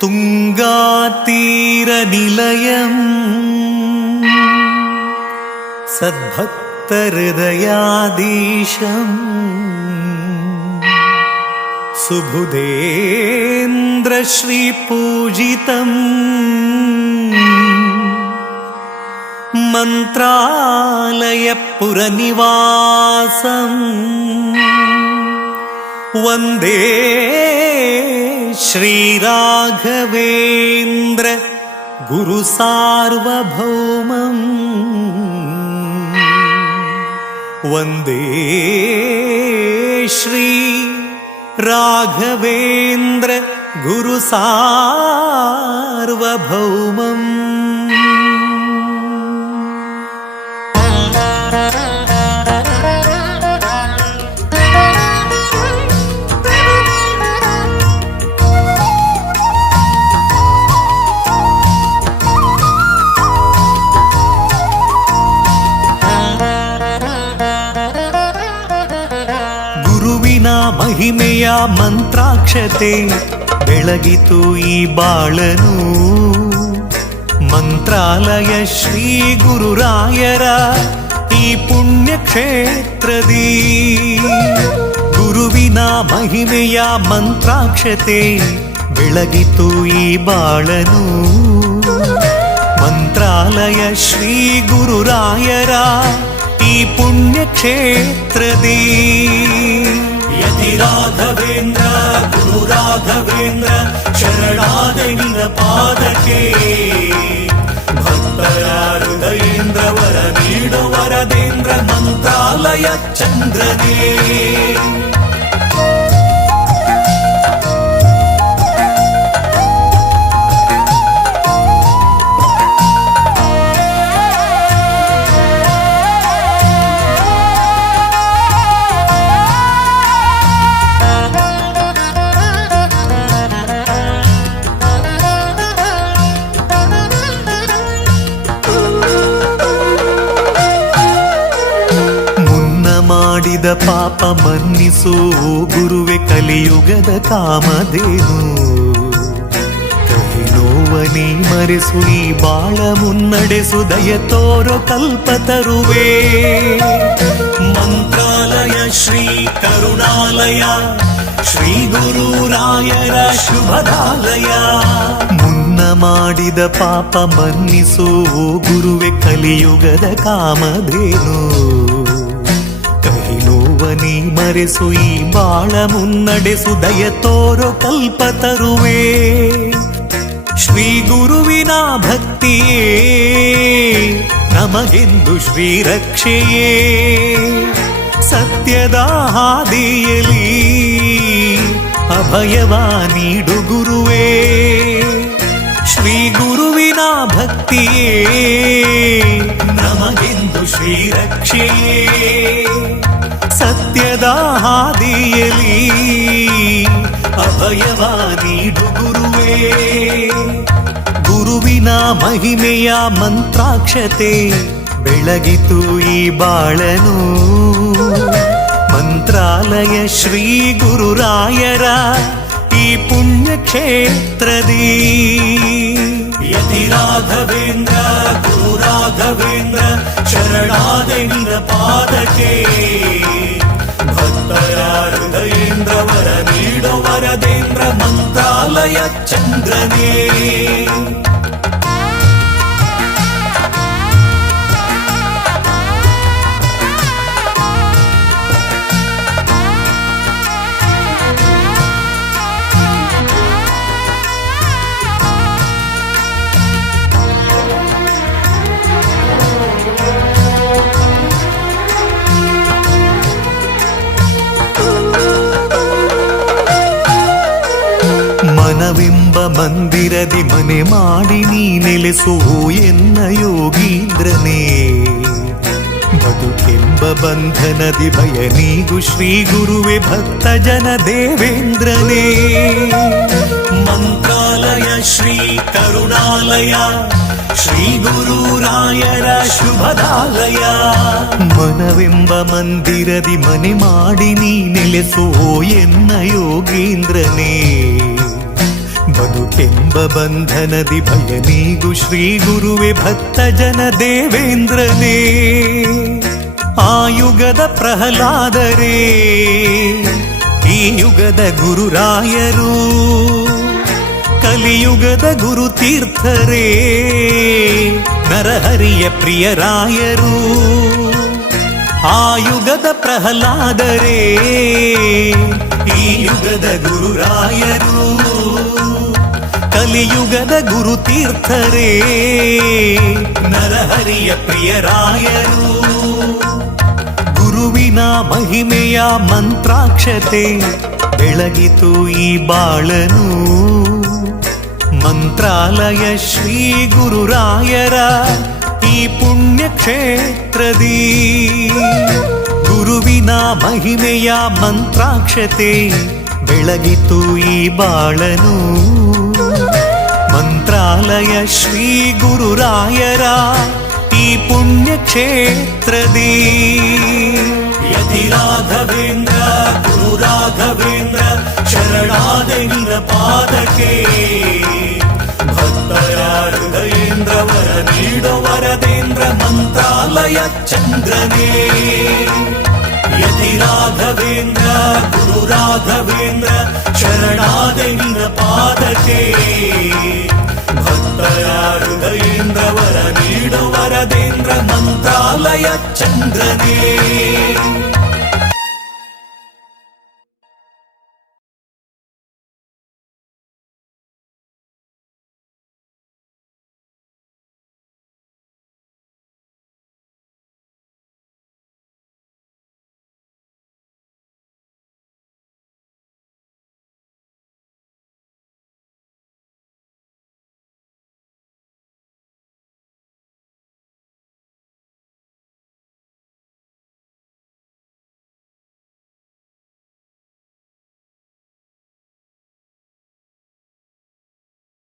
ತುಂಗಾತೀರನಿಲಯಂ ಸದ್ಭಕ್ತಹೃದಯಾಧೀಶಂ ಸುಬುಧೇಂದ್ರ ಶ್ರೀಪೂಜಿತಂ ಮಂತ್ರಾಲಯ ಪುರನಿವಾಸಂ ವಂದೇ ಶ್ರೀರಾಘವೇಂದ್ರ ಗುರು ಸಾರ್ವಭೌಮಂ ವಂದೇ ಶ್ರೀ ರಾಘವೇಂದ್ರ ಗುರು ಸಾರ್ವಭೌಮಂ. ಮಹಿಮೆಯ ಮಂತ್ರಾಕ್ಷತೆ ಬೆಳಗಿತು ಈ ಬಾಳನು. ಮಂತ್ರಾಲಯ ಶ್ರೀ ಗುರುರಾಯರ ಈ ಪುಣ್ಯ ಕ್ಷೇತ್ರದಿ ಗುರುವಿನ ಮಹಿಮೆಯ ಮಂತ್ರಾಕ್ಷತೆ ಬೆಳಗಿತು ಈ ಬಾಳನು. ಮಂತ್ರಾಲಯ ಶ್ರೀ ಗುರುರಾಯರ ಈ ಪುಣ್ಯ ಕ್ಷೇತ್ರದಿ ಯತಿ ರಾಘವೇಂದ್ರ ಗುರು ರಾಘವೇಂದ್ರ ಶರಣಾದ ನಿನ್ನ ಪಾದಕ್ಕೆ ಭಕ್ತರ ಹೃದಯೇಂದ್ರ ವರ ನೀಡು ವರದೇಂದ್ರ ಮಂತ್ರಾಲಯ ಚಂದ್ರನೇ. ಮಾಡಿದ ಪಾಪ ಮನ್ನಿಸೋ ಗುರುವೆ ಕಲಿಯುಗದ ಕಾಮಧೇನು. ಕಹಿ ನೋವನಿ ಮರೆಸು ಈ ಬಾಳ ಮುನ್ನಡೆಸು ದಯ ತೋರೋ ಕಲ್ಪತರುವೆ. ಮಂತ್ರಾಲಯ ಶ್ರೀ ಕರುಣಾಲಯ ಶ್ರೀ ಗುರುರಾಯರ ಶುಭದಾಲಯ. ಮುನ್ನ ಮಾಡಿದ ಪಾಪ ಮನ್ನಿಸೋ ಗುರುವೆ ಕಲಿಯುಗದ ಕಾಮಧೇನು. ನೋವನಿ ಮರೆಸು ಈ ಬಾಳ ಮುನ್ನಡೆಸು ದಯ ತೋರೋ ಕಲ್ಪತರುವೆ. ಶ್ರೀ ಗುರುವಿನ ಭಕ್ತಿಯೇ ನಮಗೆಂದು ಶ್ರೀರಕ್ಷೆಯೇ. ಸತ್ಯದ ಹಾದಿಯಲಿ ಅಭಯವ ನೀಡು ಗುರುವೇ. ಶ್ರೀ ಗುರುವಿನ ಭಕ್ತಿಯೇ ನಮಗೆಂದು ಶ್ರೀರಕ್ಷೆಯೇ. ಸತ್ಯದ ಹಾದಿಯಲಿ ಅಭಯವ ನೀಡು ಗುರುವೇ. ಗುರುವಿನ ಮಹಿಮೆಯ ಮಂತ್ರಾಕ್ಷತೆ ಬೆಳಗಿತು ಈ ಬಾಳನು. ಮಂತ್ರಾಲಯ ಶ್ರೀ ಗುರುರಾಯರ ಈ ಪುಣ್ಯ ಕ್ಷೇತ್ರದಿ ಯತಿ ರಾಘವೇಂದ್ರ ಗುರು ರಾಘವೇಂದ್ರ ಶರಣಾದ ನಿನ್ನ ಪಾದಕ್ಕೆ ಭಕ್ತರ ಹೃದಯೇಂದ್ರ ವರ ನೀಡು ವರದೇಂದ್ರ ಮಂತ್ರಾಲಯ ಚಂದ್ರನೇ. ಮನವೆಂಬ ಮಂದಿರದಿ ಮನೆ ಮಾಡಿ ನೀ ನೆಲೆಸೋ ಎನ್ನ ಯೋಗೀಂದ್ರನೇ. ಬದುಕೆಂಬ ಬಂಧನದಿ ಭಯ ನೀಗು ಶ್ರೀ ಗುರುವೆ ಭಕ್ತ ಜನ ದೇವೇಂದ್ರನೇ. ಮಂತ್ರಾಲಯ ಶ್ರೀ ಕರುಣಾಲಯ ಶ್ರೀ ಗುರುರಾಯರ ಶುಭದಾಲಯ. ಮನವೆಂಬ ಮಂದಿರದಿ ಮನೆ ಮಾಡಿ ನೀ ನೆಲೆಸೋ ಎನ್ನ ಯೋಗೀಂದ್ರನೇ. ಬದುಕೆಂಬ ಬಂಧನದಿ ಭಯ ನೀಗು ಶ್ರೀ ಗುರುವೆ ಭಕ್ತ ಜನ ದೇವೇಂದ್ರನೇ ಆ ಯುಗದ ಪ್ರಹ್ಲಾದರೇ ಈ ಯುಗದ ಗುರುರಾಯರು ಕಲಿಯುಗದ ಗುರು ತೀರ್ಥರೇ ನರಹರಿಯ ಪ್ರಿಯರಾಯರು ಆ ಯುಗದ ಪ್ರಹ್ಲಾದರೇ ಈ ಯುಗದ ಗುರುರಾಯರು ಕಲಿಯುಗದ ಗುರು ತೀರ್ಥರೇ ನರಹರಿಯ ಪ್ರಿಯರಾಯರು ಗುರುವಿನ ಮಹಿಮೆಯ ಮಂತ್ರಾಕ್ಷತೆ ಬೆಳಗಿತು ಈ ಬಾಳನು ಮಂತ್ರಾಲಯ ಶ್ರೀ ಗುರುರಾಯರ ಈ ಪುಣ್ಯ ಕ್ಷೇತ್ರದಿ ಗುರುವಿನ ಮಹಿಮೆಯ ಮಂತ್ರಾಕ್ಷತೆ ಬೆಳಗಿತು ಈ ಬಾಳನು ಮಂತ್ರಾಲಯ ಶ್ರೀ ಗುರುರಾಯರ ಈ ಪುಣ್ಯ ಕ್ಷೇತ್ರದಿ ಯತಿ ರಾಘವೇಂದ್ರ ಗುರು ರಾಘವೇಂದ್ರ ಶರಣಾದೆ ನಿನ್ನ ಪಾದಕ್ಕೆ ಭಕ್ತರ ಹೃದಯೇಂದ್ರ ವರ ನೀಡೋ ವರದೇಂದ್ರ ಮಂತ್ರಾಲಯ ಚಂದ್ರನೇ ಯತಿ ರಾಘವೇಂದ್ರ ಗುರು ರಾಘವೇಂದ್ರ ಶರಣಾದೆ ನಿನ್ನ ಪಾದಕ್ಕೆ ಭಕ್ತರ ಹೃದಯೇಂದ್ರ ವರ ನೀಡೋ ವರದೇಂದ್ರ ಮಂತ್ರಾಲಯ ಚಂದ್ರನೇ